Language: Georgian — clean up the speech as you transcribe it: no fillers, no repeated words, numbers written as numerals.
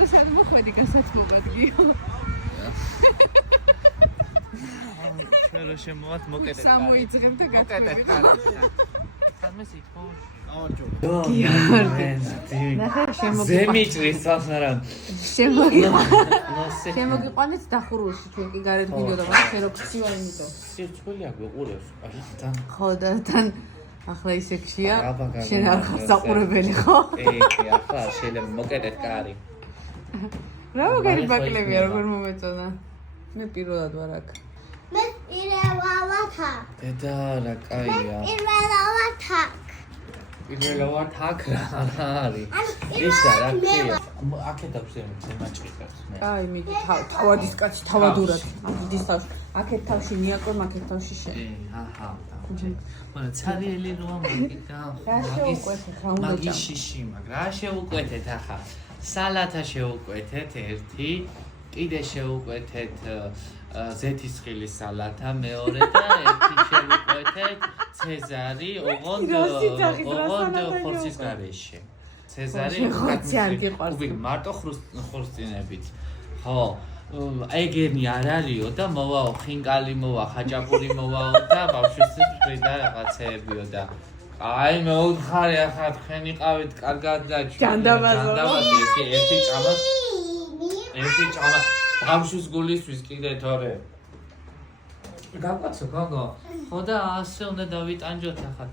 და სანამ მოხვედი გასათმობადგიო. ჩვენ რო შემოვათ მოკეტეთ. სამოიძღებ და გათმები. სამეს იქო. ნახე ზემიჭრის ახლა. შემოგიყვანეთ დახურულში ჩვენ კი გარეთ გიდოდა მაგრამ შენ რო გქცია იმიტომ. სირცხვილი აგვეყურებს. ხო და თან ახლა ისე გშია შენ არ ხარ საყურებელი ხო? ახლა შეიძლება მოკეტეთ კარი. რა მაგარი ბაკლებია როგორ მომეწონა? მე პირველად ვარ აქ. მე პირველად აქ. დედა რა კაია. პირველად აქ. პირველად აქ რა არის? ისა რა ქვია? აქედაც ზემაჭრიკას მე. აი მიდი თავადის კაცი თავადურად. ამიდის თავში. აქეთ თავში ნიაკო, აქეთ თავში შენ. აჰა. მაგრამ ცარიელი როა მაგიდა. მაგის შიში მაგ რა შეუკვეთეთ ახლა? სალათა შეუკვეთეთ ერთი, კიდე შეუკვეთეთ ზეთისხილის სალათა მეორე და ერთი შეუკვეთეთ ცეზარი, ოღონდ ხორცის გარეშე. ცეზარი მარტო ხრუსტინებით. ხო, ეგენი არ არისო და მოვაო ხინკალი მოვა, ხაჭაპური მოვაო და ბავშვის ფრიდა რაღაცეებიო და აი მე უთხარი ახლა თქვენი ყავით კარგად და ჯანდაბაზი ერთი ჭამა ბავშვის გულისთვის კიდე თორე გაგვაცო გოგო ხო და ასე უნდა დავიტანჯოთ ახლა